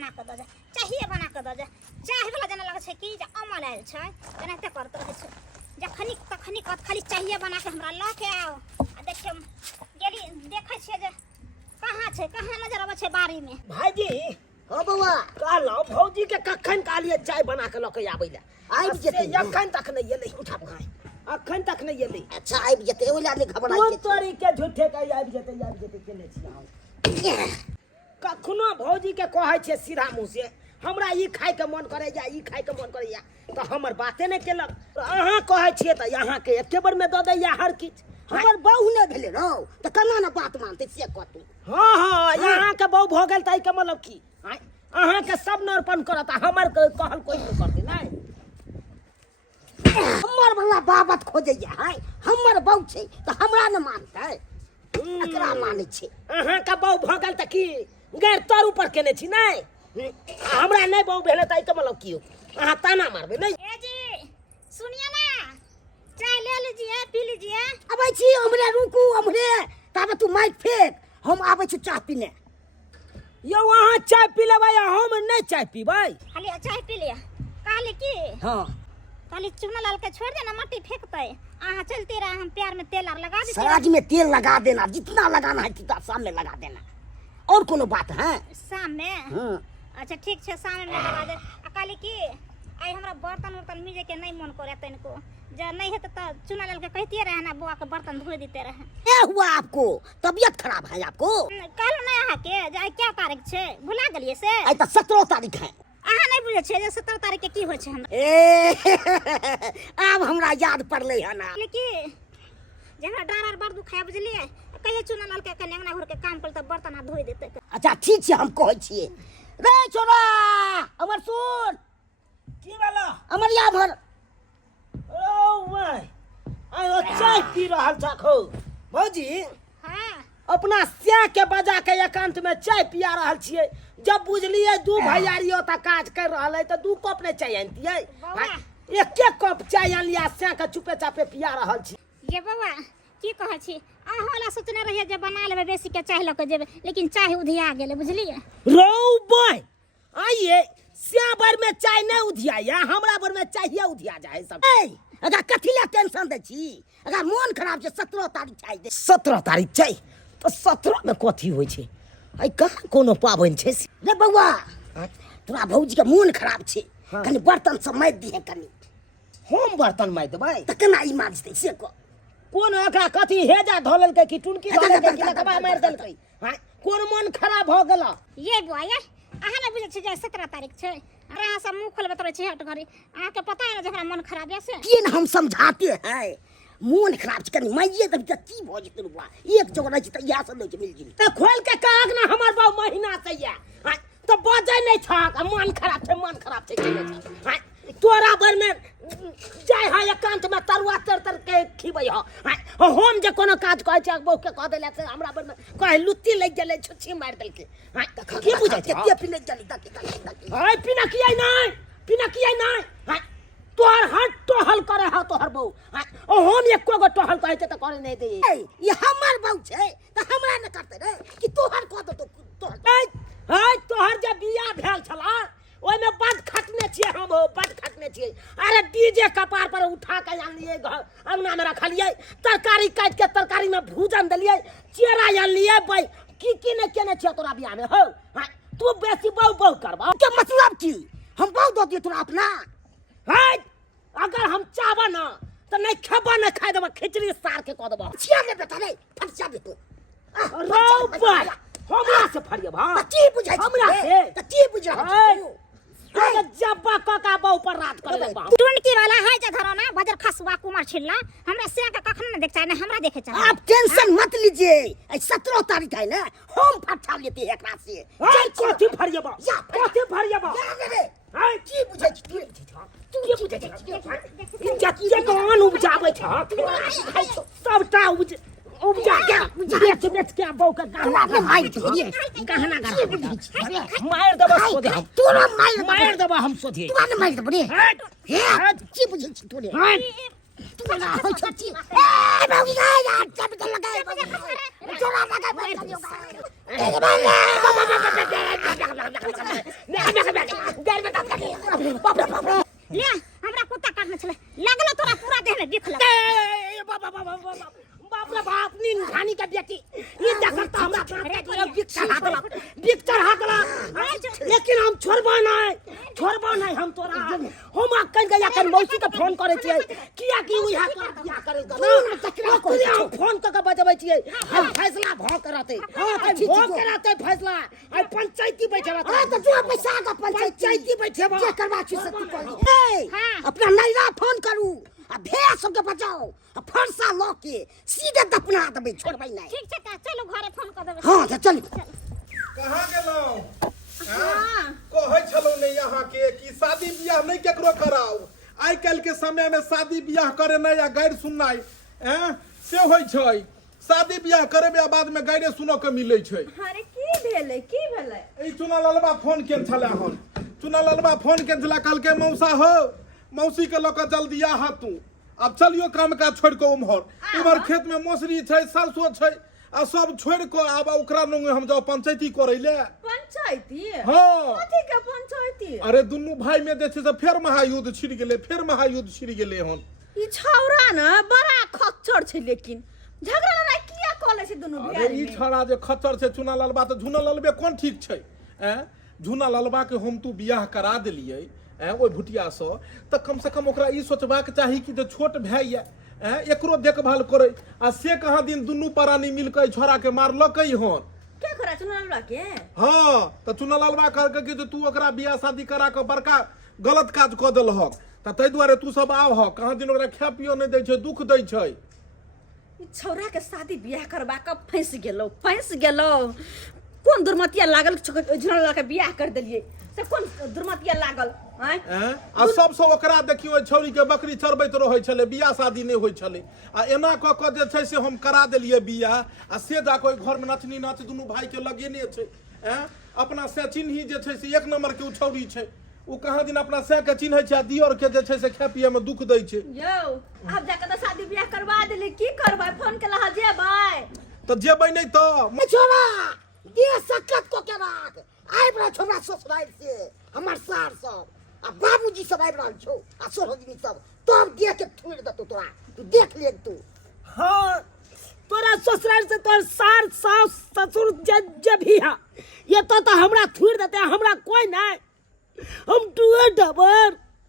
बना के दो जा चाहिए बना के दो जा चाय वाला जना लगे छै कि जे अमल आयल छै एनाते करत रहे छै जखनी तखनी कत खाली चाहिए बना के हमरा ल के आओ आ देखियो गेली देखे छै जे कहाँ नजर आवे छै बारी में भाईजी हां बउआ कहलो भौजी के कखन कालिए चाय बना के ल के आबै ले आबि जेतै अखन तक नहीं एलै उठा भाई अखन तक नहीं एलै अच्छा आबि जेतै ओला ने घबराई कोन तोरी के झूठे के आबि जेतै केने छी हम कखनो भौजी के कहै छै सीधा मुंह से हमरा ई खाय के मन करे या ई खाय के मन करे या तो हमर बाते नहीं केलक तो अहाँ कहै छियै त अहाँ के एके बार में द दैया हर किछ हमर बहू ने भेले रौ त केना न बात मानते से कहतू हां यहाँ के बहु भ गेल तई के मतलब की अहाँ के सब नरपन करत हमर कहल कोई नहीं करते नहीं हमर बला बाबत खोजैया है हमर बहू छै त हमरा न मानतै एकरा मानै छै अहाँ के बहु भ गेल त की गैर तर ऊपर केने छी नहीं हमरा नहीं बहु भेले तई के मतलब की अहाँ ताना मारबे नहीं ए जी सुनिए ना चाय ले लीजिए पी लीजिए अबै छी हमरे रुकू हमरे तब तू माइक फेंक हम आबै छी चाय पीने यो वहां चाय पी लेबै हम नहीं चाय पीबै खाली चाय पी लिया काले की हां खाली चुना लाल के छोड़ देना मट्टी फेंकते आहा चलते रहा हम प्यार में तेल और लगा देते सराज में तेल लगा देना जितना लगाना है जितना सामने लगा देना और कोनो बात है शाम में हां अच्छा ठीक है शाम में लगा दे काले की आई हमरा बर्तन उर्तन मिजे के नहीं मन करे तनको जे नहीं है तो चुना लाल के कहते रहे ना बुआ के बर्तन धोए देते रहे क्या हुआ आपको तबीयत खराब है आपको कल नहीं आहा के जे आई क्या तारीख छे भुला गेलिए से आई तो 17 तारीख है आहा नहीं बुझे छे जे 17 तारीख के की होय छे हमरा ए अब हमरा याद पड़ले है ना लेकिन जहाँ डार बार दुखाया बुझलिए कहे चुना लाल के नेंगना घुर के काम कर त बर्तन आ धोई देते अच्छा ठीक छै हम कहै छिए रे छोरा हमर सुन की वाला अमरिया भर ओ माय आयो चाय पी रहल छखो भौजी हां अपना स्या के बजा के एकांत में चाय पिया रहल छिए जब बुझलिए दू भैयारियो त काज कर रहल है त दू कप ने चाय आनतिए एक एक कप चाय आन लिया स्या के चुपे चापे पिया रहल छी ये बाबा की कहै छी अहाँला सोचने रहिए जे बना लेबे बेसी के चाय ल के जेबे लेकिन चाय उधिया गेले बुझलिए रो बॉय आइए स्या बार में चाय नहीं उधिया हमरा बार में चाहिए उधिया जाए सब अगर कथिला टेंशन दे छी अगर मन खराब छै 17 तारीख चाय दे 17 तारीख चाय तो 17 में कथी होय छै आई कहाँ कोनो पाबन छै रे बउआ तोरा भौजी के मन खराब छै कनी बर्तन सब माज दिहे कनी हम बर्तन माज देबै त केना ई माजतै से को कोन एकरा कथी हेजा धोलल के कि टुनकी धोलल के कि लकबा मार देलकै हां कोन मन खराब भ गेल ये बुआ ये अहाँ नहीं बुझे छी जे 17 तारीख छै अरे अहाँ सब मुंह खोलबे तोरे छी हट घरी अहाँ के पता है ना जकरा मन खराब है से किन हम समझाते हैं मन खराब छै कनी माइये तब त की भ जेतै रुआ एक जगह रह छै त इहा सब लै छै मिल त खोल के कहक ना हमर बाऊ महीना से या तो बजै नहीं छक मन खराब छै केने छ हां तोरा बर में जाय है एकांत में तरुआ तर के खिबै ह हम जे कोनो काज कहै छै बहु के कह देला से हमरा बर में कहे लुत्ती लग गेलै छुच्छी मार देलकै हां की बुझै छै के पिने चली तक हाय पिना कियै नहीं हां तोहर हट टहल करे ह तोहर बहु हां हम एको गो टहल कहै छै त करे नहीं दे ये हमर बहू छै त हमरा न करते रे कि तोहर कह दो तोहर हाय तोहर जे बियाह भेल छला ओइ में बड खटने छिए हम बड खटने छिए अरे डीजे कपार पर उठा के आन लिए घर अंगना में रखलिए तरकारी काट के तरकारी में भूजन दलिए चेरा आन लिए भाई की ने केने छिए तोरा बियाह में हो तू बेसी बहु करबा के मतलब की हम बहू दो दिए तोरा अपना हाय अगर हम चाहबा ना त नहीं खेबा न खाइ देबा खिचड़ी सार के क देबा छिया ले बेटा रे फट जा दे तू रो भाई हमरा से फरिए भा की बुझाइ हमरा से त की बुझाइ अरे जब्बा काका बहु पर रात कर लेबा टुनकी वाला है जे धरो ना बजर खसवा कुमार छिल्ला हमरा से का कखन न देख चाहे हमरा देखे चाहे आप टेंशन मत लीजिए 17 तारीख है ना हम फटा लेते हैं एकरा से कथी फरिएबा कथी फरिएबा रे हाय की बुझाइ तू के बुझै छै जत्ते कौन उपजाबै छ सबटा उपजा के बेच के बहु के गहना मार दिए गहना मार देबा सोधे हम तोरा मार देबा हम सोधे तू न मार दे रे हे की बुझै छी तू रे तू ना होय छती ए बाबू ना यार सब के लगाए तोरा लगा हमरा बिक चढ़ा देला लेकिन हम छोड़बो नहीं हम तोरा हम अक्कल गया कर मौसी के फोन करे छियै किया कि उहा बियाह करे ना हम फोन क के बजबै छियै हम फैसला भ करते फैसला आई पंचायती बैठे हां तो तू पैसा का पंचायती बैठे जे करवा छी से तू कर अपना नैरा फोन करू आ भेड़ सबके बचाओ आ फरसा लो के सीधे दफना देबै छोड़बै नहीं ठीक छै चलो घरे फोन कर देबै हां तो चल कहाँ गेलौ हां कहै छलौ ने यहाँ के कि शादी बियाह नहीं केकरो कराओ आइ काल्हि के समय में शादी बियाह करे नहीं या गैर सुननाइ से होय छै शादी बियाह करे बाद में गैरे सुनो के मिलै छै अरे की भेलै ई चुना ललबा फोन केन छले हन चुना ललबा फोन केन छले कल के मौसा हो मौसी के लोक जल्दी आ तू अब चलियो काम काज छोड़ के उम्हर खेत में मौसरी छै सरसो छै आ सब छोड़ के आब ओकरा लंग हम जाओ पंचायती करे ले पंचायती हां कथि के पंचायती अरे दुनू भाई में देखे से फेर महायुद्ध छिड़ गेले हन ई छौरा न बड़ा खच्चर छै लेकिन झगड़ा लड़ाई किया कले छै दुनू अरे भाई ई छौरा जे खच्चर छै चुना ललबा त झुना ललबे कोन ठीक छै झुना ललबा के हम तू बियाह करा देलियै ओइ भुटिया से त कम से कम ओकरा ई सोचबाक चाही कि जे छोट भाई ये एकरो देखभाल करे आ से कहाँ दिन दुनू प्राणी मिलके छोरा के मारलकै हन के करा चुनाव के हां त चुना ललबा कहलकै कि तू ओकरा बियाह शादी करा के बड़का गलत काज क देलहक त तै दुआरे तू सब आव कहाँ दिन ओकरा खा पियो नहीं दै छै दुख दै छै ई छौरा के शादी बियाह करबा के फंस गेलो कोन दुर्मतिया लागल झुना के बियाह कर देलिए से कोन दुर्मतिया लागल आ सबसे ओकरा देखियो छौरी के बकरी चरबैत रहै छले बियाह शादी नहीं होय छले आ एना क के जे छै से हम करा देलिए बियाह आ से जा कोई घर में नचनी नाच दुनू भाई के लगेने छै अपना से चिन्ही जे छै से एक नंबर के उ छौरी छै उ कहाँ दिन अपना से के चिन्है छै आ दियोर के जे छै से खा पिए में दुख दै छै यौ अब जाके त शादी बियाह करवा देली की करबै फोन के लहा जेबै त जेबै नहीं त छोरा दे सकत को के राख आइ बड़ा छोरा ससुराल से हमर सार सब आ बाबूजी सब आइ रहल छौ आ सोहरजी सब तब देख के थोड़ दतो तोरा तू देख ले तू हाँ तोरा ससुराल से तोर सार सास ससुर जे भी है ये तो हमरा थोड़ देते हमरा कोई नहीं हम टूए डबर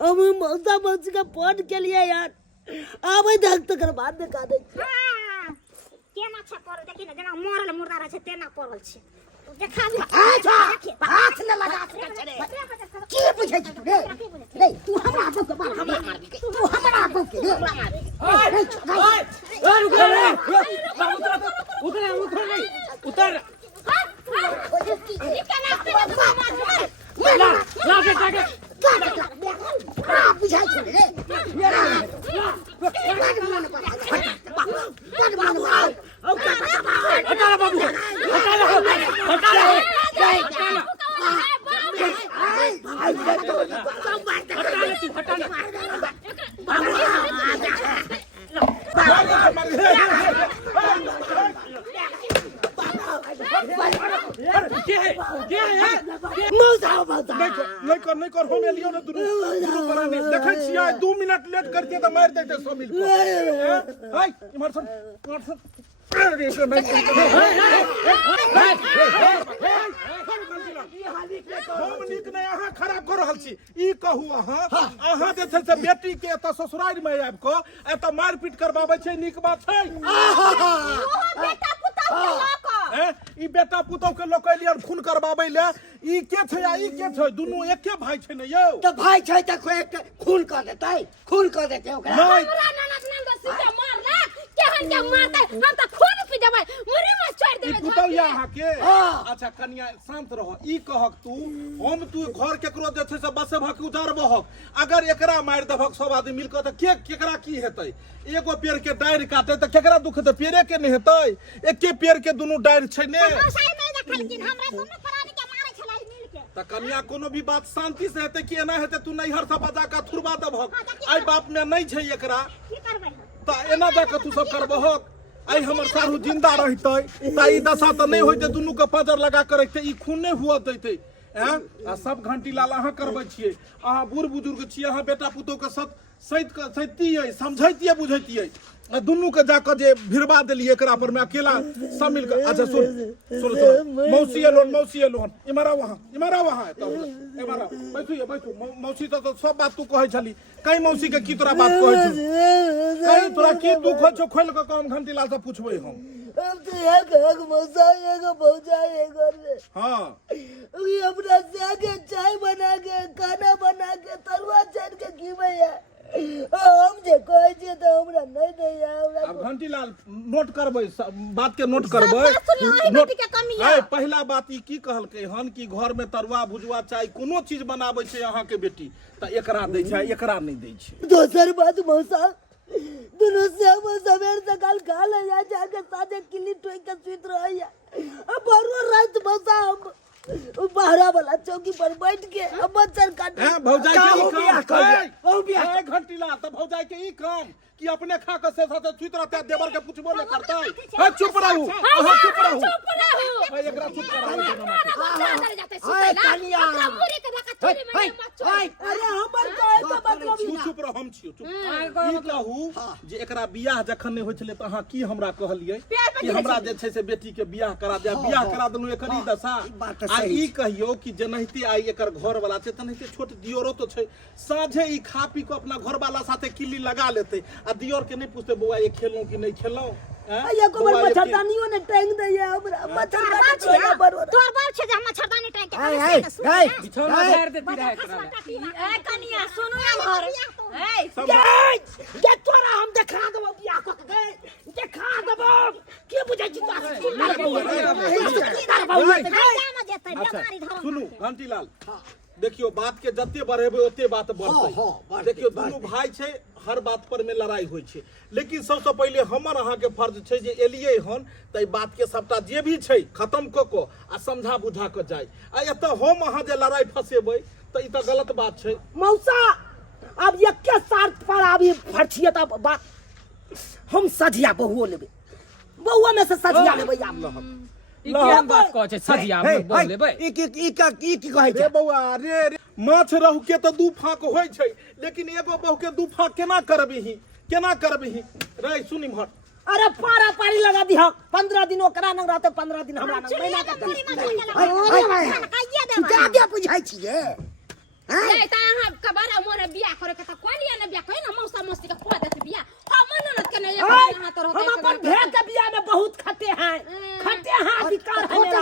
हम मौसा मौसी का फोन के लिए यार आबै धक तकर बाद दिखा दे हां केना छ कर देखि न जना मरल मुर्दा रह छै तेना पड़ल छै देखा दे हाथ न लगा के बुझै छी तू रे रे तू हमरा बाप के मार हमरा मार तू हमरा बाप के रे उतर ई केना पे बुझाइ छी रे नहीं कर हम एलियो न दुनू प्राणी देखै छियै 2 मिनट लेट करते त मार देते सब मिल के हाय इमहर सुन हम नीक नहीं अहाँ खराब कर रहल छी ई कहू अहाँ जे छै से बेटी के एत ससुराल में आबि के एत मार पीट करबाबै छै नीक बात छै ई बेटा पुतौ के लोक एलियन खून करबाबै ले ई के छै आ ई के छै दुनू एके भाई छै ने यौ तो भाई छै त खून कर देतै ओकरा हमरा ननद नंद सीधा मारला केहन के मारतै हम त खून पी देबै मुरी में छोड़ देबै पुतौ या अहाँ के अच्छा कन्या शांत रह ई कहक तू घर केकरो जे छै से बसेभक उजारबहक अगर एकरा मार देबक सब आदमी मिल के त केकरा की हेतै एगो पेड़ के डाइर काटे त केकरा दुख हेतै पेड़े के नहीं हेतै एके पेड़ के दुनू डाइर छै ने सही में देखलखिन हमरा दुनू प्राणी के मारै छलै मिल के त कन्या कोनो भी बात शांति से हेतै कि एना हेतै तू नैहर से बजा का थुरबा देबहक आई बाप में नहीं छै एकरा की करबै त एना जाके तू सब करबहक आई हमर सारू जिंदा रहतै त ई दशा त नहीं होइते दुनू के पजर लगा के रखते ई खून नहीं हुआ दैते आ सब घंटी लाल अहाँ करबै छियै अहाँ बूढ़ बुजुर्ग छियै अहाँ बेटा पुतौ के सैतियै समझैतियै बुझैतियै दुनू के जाकर जे भिड़वा देलिए एकरा पर में अकेला सब मिलकर अच्छा सुन सुन सुन मौसी एलोन इमारा वहां इमारा बैठू मौसी तो सब बात तू कहे छली कहीं मौसी के की तोरा बात कहे छ कहीं तोरा की तू खोल छ खोल के काम घंटी लाल से पूछबे हम अब तो एक मौसा एक भौजा एक घर में हां ये अपना जाके चाय बना के खाना बना के तरुआ चढ़ के खीबे है हम जे कहै छियै तो हमरा नहीं दैया हमरा अब घंटी लाल नोट करबै बात के नोट करबै बेटी के कमी है पहला बात ई की कहलकै हन कि घर में तरुआ भुजवा चाय कोनो चीज बनाबै छै अहाँ के बेटी त एकरा दै छै एकरा नहीं दै छै दोसर बात मौसा दोनों से हम सवेर सकाल खा ले जा जाके साथे किली टोई के सुत रहैया अब बरो रात मौसा हम बाहरा वाला चौकी पर बैठ के मच्छर काट भौजाई के काम घंटी ला त भौजाई के ई काम कि अपने खा के से साथे सुत रहते देवर के पूछबो नहीं करता है चुप रहू चुप रहू एकरा चुप कराऊ अरे हमर कहे के मतलब चुप रह हम छियो चुप ई कहू जे एकरा बियाह जखन नहीं होय छले त अहाँ की हमरा कहलिए कि हमरा जे छै से बेटी के बियाह करा दे बियाह करा देलु एकरी दशा आ ई कहियो कि जनहिते आई एकर घर वाला छै तनहिते छोट दियोरो तो छै साझे ई खा पी के अपना घर वाला साथे किल्ली लगा लेते आ दियोर के नहीं पूछते बउआ ये खेललो कि नहीं खेललो ये को मच्छरदानियों ने टैंक दे है हमरा मच्छरदानी बरोबर तोर बाल छे जे मच्छरदानी टाइम के बिछौना झाड़ देती रहे एकरा ए कनिया सुनु हमर ए जे तोरा हम देखा देबो बियाह क के देखा देबो के बुझै छी सुनू घंटी लाल देखियो बात के जत्ते बढ़ेबे ओते बात बढ़तै देखियो दुनू भाई छै हर बात पर में लड़ाई होय छै लेकिन सबसे पहले हमर अहाँ के फर्ज छै जे एलिए हन त ई बात के सबटा जे भी छै खत्म क को आ समझा बुझा के जाय आ एत हम अहाँ जे लड़ाई फसेबै त ई त गलत बात छै मौसा अब एके साथ पर आबी फरछिए त बात हम सजिया बहुओ लेबे बहुआ में से सजिया लेबे आप ई केहन बात कहै छै सजिया में बोल लेबै ई की कहै रे बउआ रे माछ रहू के त दू फाक होय छै लेकिन एगो बहु के दू फाक केना करबिही रे सुनी भट अरे पारा पारी लगा दी 15 दिन ओकरा न रहते 15 दिन हमरा न महीना का ज्यादा बुझाई छिए ए त अहाँ कबारा मोरे बियाह करे के त कोन या ने बियाह कोइ न मौसा मौसी के खुआ देते बियाह हम ननद के नहीं यहाँ तो रहते हम अपन भेड़ के बियाह में बहुत खटे हैं अधिकार है मेरा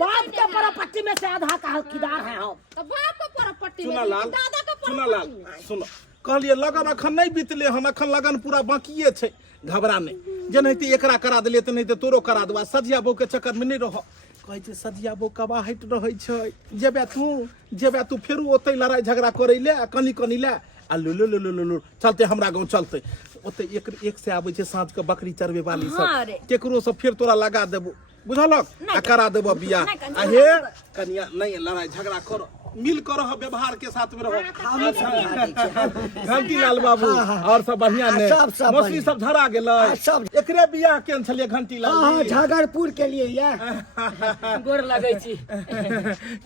बाप के प्रॉपर्टी में से आधा का हकदार है हम तो बाप के प्रॉपर्टी में सुना दादा के लाल प्रॉपर्टी सुनो कहलिए लगन अखन नहीं बीतले हन अखन लगन पूरा बाकिए छै घबरा नहीं जेनाहिते एकरा करा देलिए तेनाहिते तोरो करा देबा सजिया बहू के चक्कर में नहीं रह कहै छै सजिया बहू कबा हट रहै छै जेबे तू फेरू ओतै लड़ाई झगड़ा करै ले कनी ले आ लुलु चलते हमरा गांव चलते ओते एक से आबै छै साँझ के बकरी चरबे वाली सब केकरो से फिर तोरा लगा देबो बुझलक आ करा देबो बियाह आ हे कनिया नहीं लड़ाई झगड़ा करो मिल कर रहो व्यवहार के साथ में रहो घंटी लाल बाबू और सब बढ़िया ने मछली सब धरा गेलै एकरे बियाह केन छलिए घंटी लाल हां झगड़पुर के लिए ये गोर लागै छी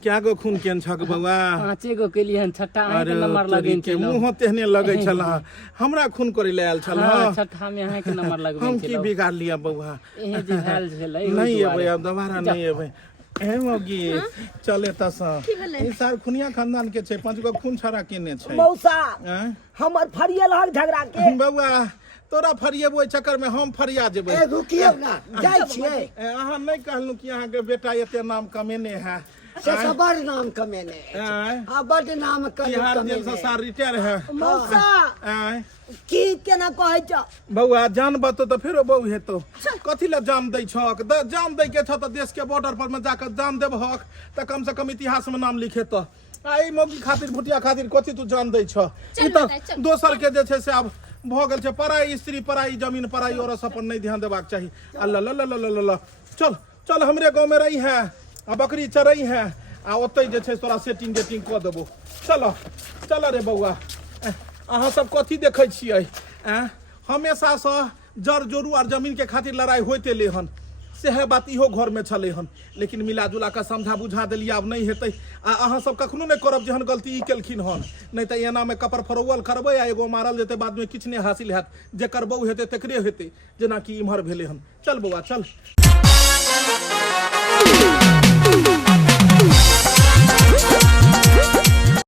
क्या गो खून केन छक बउआ 5 गो के लिए छठा अहाँ के नंबर लगै के मुंह तेहने लगै छला हमरा खून करे ले आयल छल छठा में अहाँ के नंबर लगबै हम की बिगाड़ लिया बउआ एहे जे भेल छलै नहीं एबै अब दोबारा नहीं एबै ए मौगी चले तसा ई सार खुनिया खानदान के छै 5 गो खून छरा केने छै मौसा हमर फरियल हक झगड़ा के बउआ तोरा फरिएबो चक्कर में हम फरिया जेबै ए रुकियो ना जाय छियै अहाँ नहीं कहलु कि अहाँ के बेटा एते नाम कमेने है से बड़ नाम कमेने हां बड़ नाम बिहार जेल से सार रिटायर है मौसा की केना कहै छ बउआ जान बतो तो फेरो बहु हेतो कथि ल जान दै छक जान दै के छ त देश के बॉर्डर पर में जाकर जान देब हक त कम से कम इतिहास में नाम लिखे त आई मौगी खातिर भुटिया खातिर कथि तू जान दै छ ई त दोसर के जे छै से अब भ गेल छै पराई स्त्री पराई जमीन पराई औरत सब पर नहीं ध्यान देबाक चाही अल्लाह चल हमरे गांव में रही है आ बकरी चरई है आ ओतै जे छै तोरा सेटिंग क देबो चल रे बउआ अहाँ सब कथी देखै छियै हमेशा से जड़ जोरू और जमीन के खातिर लड़ाई होते ले हन सेहे बात इहो घर में छले हन लेकिन मिला जुला के समझा बुझा देलिए अब नहीं हेतै आ अहाँ सब कखनो नहीं करब जेहन गलती ई केलखिन हन नहीं तऽ एना में कपर फरौवल करबै आ एगो मारल जेतै बाद में किछ नहीं हासिल हैत जेकर बहू हेतै तकरे हेतै जेना कि इम्हर भेलै हन चल बौआ चल